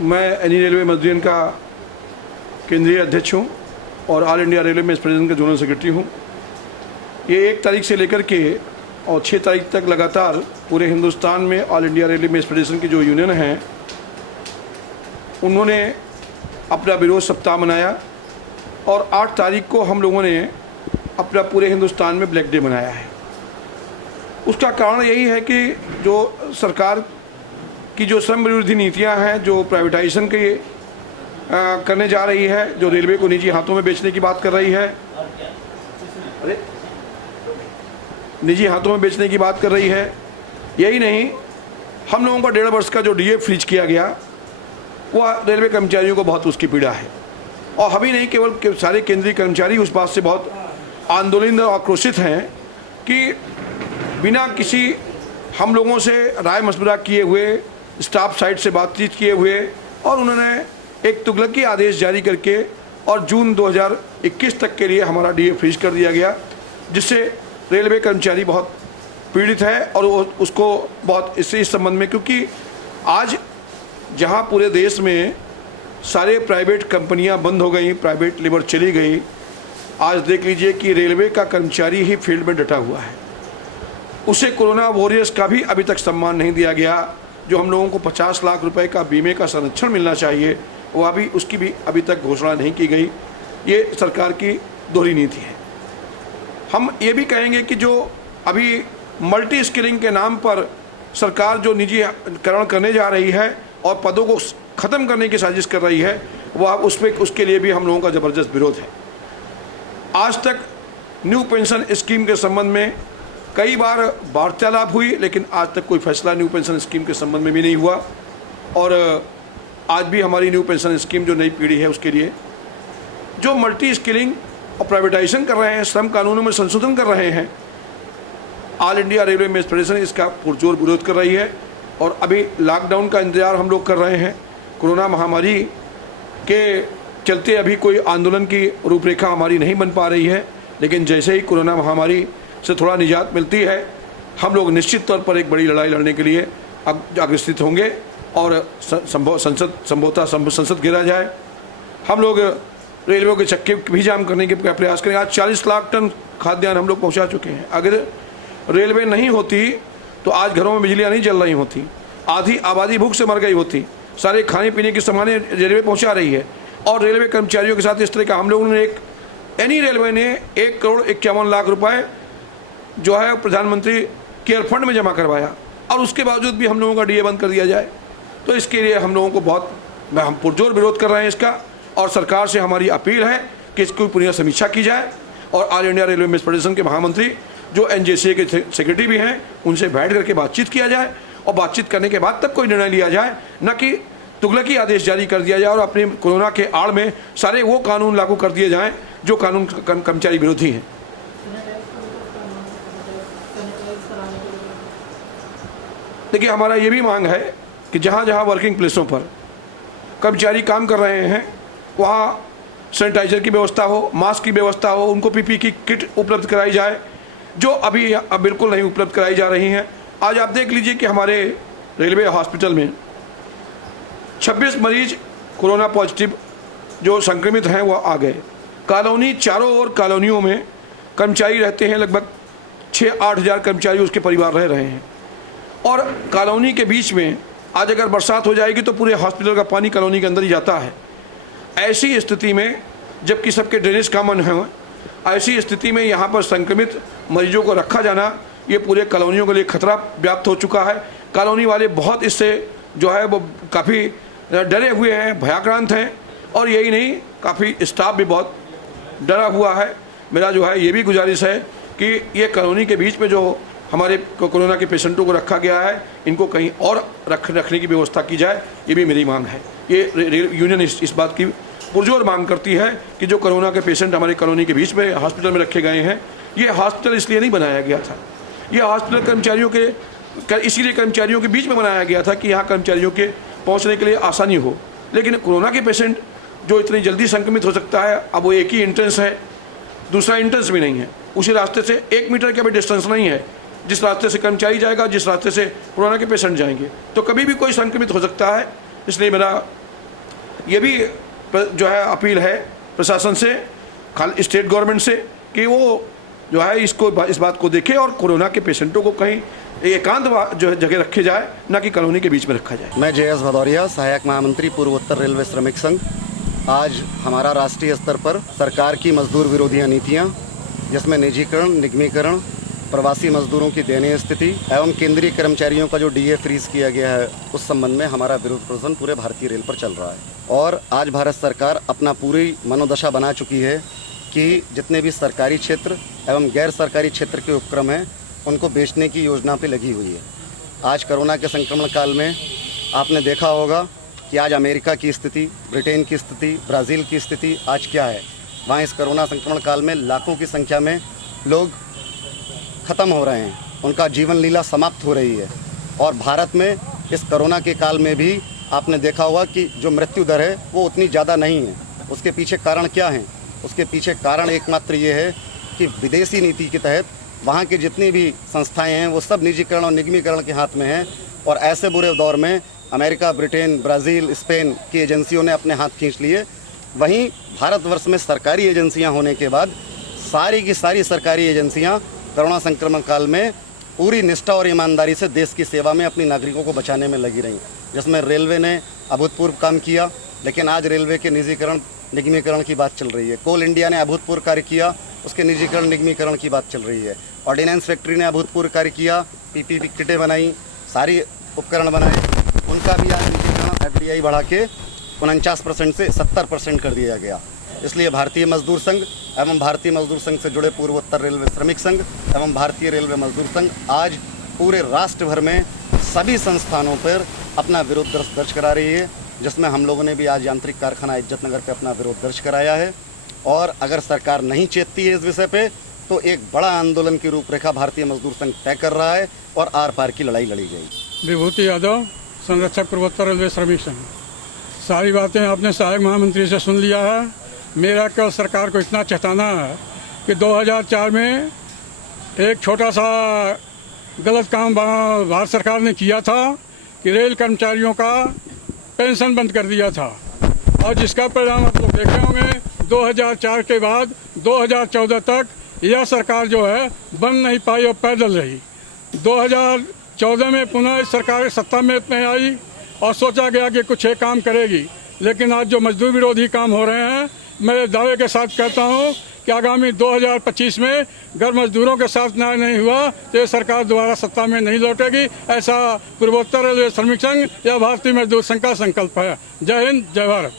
मैं any railway मजदूरियन का केंद्रीय अध्यक्ष हूँ और ऑल इंडिया रेलवे में प्रेसिडेंट का जोनल सेक्रेटरी हूँ। ये 1 तारीख से लेकर के और 6 तारीख तक लगातार पूरे हिंदुस्तान में ऑल इंडिया रेलवे में फेडरेशन की जो यूनियन हैं उन्होंने अपना विरोध सप्ताह मनाया और 8 तारीख को हम लोगों ने अपना पूरे हिंदुस्तान में ब्लैक डे मनाया है। उसका कारण यही है कि जो सरकार की जो श्रम विरोधी नीतियां हैं, जो प्राइवेटाइजेशन के करने जा रही है, जो रेलवे को निजी हाथों में बेचने की बात कर रही है, निजी हाथों में बेचने की बात कर रही है। यही नहीं, हम लोगों का 1.5 वर्ष का जो डीए फ्रीज किया गया वह रेलवे कर्मचारियों को बहुत उसकी पीड़ा है। और हम ही नहीं, केवल सारे केंद्रीय कर्मचारी उस बात से बहुत आंदोलित और आक्रोशित हैं कि बिना किसी हम लोगों से राय मशवरा किए हुए, स्टाफ साइड से बातचीत किए हुए, और उन्होंने एक तुगलकी आदेश जारी करके और जून 2021 तक के लिए हमारा डीए फ्रीज कर दिया गया, जिससे रेलवे कर्मचारी बहुत पीड़ित है। और उसको बहुत इस संबंध में, क्योंकि आज जहां पूरे देश में सारे प्राइवेट कंपनियां बंद हो गई, प्राइवेट लेबर चली गई, आज देख लीजिए कि रेलवे का कर्मचारी ही फील्ड में डटा हुआ है। उसे कोरोना वॉरियर्स का भी अभी तक सम्मान नहीं दिया गया। जो हम लोगों को 50 लाख रुपए का बीमे का संरक्षण मिलना चाहिए, वो उसकी भी अभी तक घोषणा नहीं की गई। ये सरकार की दोहरी नीति है। हम ये भी कहेंगे कि जो अभी मल्टी स्किलिंग के नाम पर सरकार जो निजीकरण करने जा रही है और पदों को ख़त्म करने की साजिश कर रही है, वह उसके लिए भी हम लोगों का ज़बरदस्त विरोध है। आज तक न्यू पेंशन स्कीम के संबंध में कई बार वार्तालाप हुई, लेकिन आज तक कोई फैसला न्यू पेंशन स्कीम के संबंध में भी नहीं हुआ। और आज भी हमारी न्यू पेंशन स्कीम जो नई पीढ़ी है उसके लिए जो मल्टी स्किलिंग और प्राइवेटाइजेशन कर रहे हैं, श्रम कानूनों में संशोधन कर रहे हैं, all India railway mess federation इसका पुरजोर विरोध कर रही है। और अभी लॉकडाउन का इंतजार हम लोग कर रहे हैं। कोरोना महामारी के चलते अभी कोई आंदोलन की रूपरेखा हमारी नहीं बन पा रही है, लेकिन जैसे ही कोरोना महामारी से थोड़ा निजात मिलती है, हम लोग निश्चित तौर पर एक बड़ी लड़ाई लड़ने के लिए अग्रसित होंगे और संसद गिरा जाए। हम लोग रेलवे के चक्के भी जाम करने के प्रयास करेंगे। आज 40 लाख टन खाद्यान्न हम लोग पहुंचा चुके हैं। अगर रेलवे नहीं होती तो आज घरों में बिजलियां नहीं जल रही होती, आधी आबादी भूख से मर गई होती। सारे खाने पीने की सामानें रेलवे पहुंचा रही है। और रेलवे कर्मचारियों के साथ इस तरह का हम लोगों ने एनी रेलवे ने 1,51,00,000 रुपए जो है प्रधानमंत्री केयर फंड में जमा करवाया, और उसके बावजूद भी हम लोगों का डीए बंद कर दिया जाए। तो इसके लिए हम लोगों को हम पुरजोर विरोध कर रहे हैं इसका। और सरकार से हमारी अपील है कि इसकी पूरी समीक्षा की जाए और all India railway mess federation के महामंत्री जो एनजेसीए के सेक्रेटरी भी हैं उनसे बैठ करके बातचीत किया जाए, और बातचीत करने के बाद तब कोई निर्णय लिया जाए, न कि तुगलकी आदेश जारी कर दिया जाए और अपने कोरोना के आड़ में सारे वो कानून लागू कर दिए जाएं जो कानून कर्मचारी विरोधी हैं। देखिए, हमारा ये भी मांग है कि जहाँ जहाँ वर्किंग प्लेसों पर कर्मचारी काम कर रहे हैं वहाँ सैनिटाइजर की व्यवस्था हो, मास्क की व्यवस्था हो, उनको पीपी की किट उपलब्ध कराई जाए, जो अभी अब बिल्कुल नहीं उपलब्ध कराई जा रही हैं। आज आप देख लीजिए कि हमारे रेलवे हॉस्पिटल में 26 मरीज कोरोना पॉजिटिव जो संक्रमित हैं वह आ गए। कॉलोनी, चारों ओर कॉलोनियों में कर्मचारी रहते हैं, लगभग 6-8 हज़ार कर्मचारी उसके परिवार रह रहे हैं। और कॉलोनी के बीच में आज अगर बरसात हो जाएगी तो पूरे हॉस्पिटल का पानी कॉलोनी के अंदर ही जाता है। ऐसी स्थिति में, जबकि सबके ड्रेनेज कॉमन है, ऐसी स्थिति में यहाँ पर संक्रमित मरीजों को रखा जाना, ये पूरे कॉलोनियों के लिए खतरा व्याप्त हो चुका है। कॉलोनी वाले बहुत इससे जो है वो काफ़ी डरे हुए हैं, भयाक्रांत हैं। और यही नहीं, काफ़ी स्टाफ भी बहुत डरा हुआ है। मेरा जो है ये भी गुजारिश है कि ये कॉलोनी के बीच में जो हमारे कोरोना के पेशेंटों को रखा गया है, इनको कहीं और रखने की व्यवस्था की जाए, ये भी मेरी मांग है। ये यूनियन इस बात की पुरजोर मांग करती है कि जो कोरोना के पेशेंट हमारे कॉलोनी के बीच में हॉस्पिटल में रखे गए हैं, ये हॉस्पिटल इसलिए नहीं बनाया गया था, ये हॉस्पिटल कर्मचारियों के इसीलिए कर्मचारियों के बीच में बनाया गया था कि यहाँ कर्मचारियों के पहुँचने के लिए आसानी हो। लेकिन कोरोना के पेशेंट जो इतनी जल्दी संक्रमित हो सकता है, अब वो एक ही एंट्रेंस है, दूसरा एंट्रेंस भी नहीं है। उसी रास्ते से 1 मीटर का भी डिस्टेंस नहीं है जिस रास्ते से कर्मचारी जाएगा, जिस रास्ते से कोरोना के पेशेंट जाएंगे, तो कभी भी कोई संक्रमित हो सकता है। इसलिए मेरा ये भी जो है अपील है प्रशासन से, स्टेट गवर्नमेंट से, कि वो जो है इस बात को देखे और कोरोना के पेशेंटों को कहीं एकांत जो है जगह रखे जाए, ना कि कॉलोनी के बीच में रखा जाए। मैं JS भदौरिया, सहायक महामंत्री पूर्वोत्तर रेलवे श्रमिक संघ। आज हमारा राष्ट्रीय स्तर पर सरकार की मजदूर विरोधी नीतियाँ, जिसमें निजीकरण, निगमीकरण, प्रवासी मजदूरों की दयनीय स्थिति एवं केंद्रीय कर्मचारियों का जो DA फ्रीज किया गया है, उस संबंध में हमारा विरोध प्रदर्शन पूरे भारतीय रेल पर चल रहा है। और आज भारत सरकार अपना पूरी मनोदशा बना चुकी है कि जितने भी सरकारी क्षेत्र एवं गैर सरकारी क्षेत्र के उपक्रम हैं, उनको बेचने की योजना पे लगी हुई है। आज कोरोना के संक्रमण काल में आपने देखा होगा कि आज अमेरिका की स्थिति, ब्रिटेन की स्थिति, ब्राज़ील की स्थिति आज क्या है। वहाँ इस कोरोना संक्रमण काल में लाखों की संख्या में लोग ख़त्म हो रहे हैं, उनका जीवन लीला समाप्त हो रही है। और भारत में इस कोरोना के काल में भी आपने देखा होगा कि जो मृत्यु दर है वो उतनी ज़्यादा नहीं है। उसके पीछे कारण क्या हैं? उसके पीछे कारण एकमात्र ये है कि विदेशी नीति के तहत वहाँ की जितनी भी संस्थाएं हैं वो सब निजीकरण और निगमीकरण के हाथ में हैं। और ऐसे बुरे दौर में अमेरिका, ब्रिटेन, ब्राज़ील, स्पेन की एजेंसियों ने अपने हाथ खींच लिए। वहीं भारतवर्ष में सरकारी एजेंसियां होने के बाद सारी की सारी सरकारी एजेंसियां कोरोना संक्रमण काल में पूरी निष्ठा और ईमानदारी से देश की सेवा में अपनी नागरिकों को बचाने में लगी रहीं, जिसमें रेलवे ने अभूतपूर्व काम किया। लेकिन आज रेलवे के निजीकरण, निगमीकरण की बात चल रही है। कोल इंडिया ने अभूतपूर्व कार्य किया, उसके निजीकरण, निगमीकरण की बात चल रही है। ऑर्डिनेंस फैक्ट्री ने अभूतपूर्व कार्य किया, PPP किटें बनाई, सारी उपकरण बनाए, उनका भी आज निजीकरण FDI बढ़ा के 49% से 70% कर दिया गया। इसलिए भारतीय मजदूर संघ एवं भारतीय मजदूर संघ से जुड़े पूर्वोत्तर रेलवे श्रमिक संघ एवं भारतीय रेलवे मजदूर संघ आज पूरे राष्ट्र भर में सभी संस्थानों पर अपना विरोध दर्ज करा रही है, जिसमें हम लोगों ने भी आज यांत्रिक कारखाना इज्जत नगर पर अपना विरोध दर्ज कराया है। और अगर सरकार नहीं चेतती है इस विषय पे, तो एक बड़ा आंदोलन की रूपरेखा भारतीय मजदूर संघ तय कर रहा है और आर पार की लड़ाई लड़ी जाएगी। विभूति यादव, संरक्षक पूर्वोत्तर रेलवे श्रमिक संघ। सारी बातें आपने सहायक महामंत्री से सुन लिया है। मेरा केवल सरकार को इतना चेताना है कि 2004 में एक छोटा सा गलत काम भारत सरकार ने किया था कि रेल कर्मचारियों का पेंशन बंद कर दिया था, और जिसका परिणाम आप लोग देखे होंगे। 2004 के बाद 2014 तक यह सरकार जो है बन नहीं पाई और पैदल रही। 2014 में पुनः सरकार सत्ता में आई और सोचा गया कि कुछ एक काम करेगी, लेकिन आज जो मजदूर विरोधी काम हो रहे हैं, मैं दावे के साथ कहता हूं कि आगामी 2025 में अगर मजदूरों के साथ न्याय नहीं हुआ तो ये सरकार दोबारा सत्ता में नहीं लौटेगी। ऐसा पूर्वोत्तर रेलवे श्रमिक संघ या भारतीय मजदूर संघ का संकल्प है। जय हिंद, जय भारत।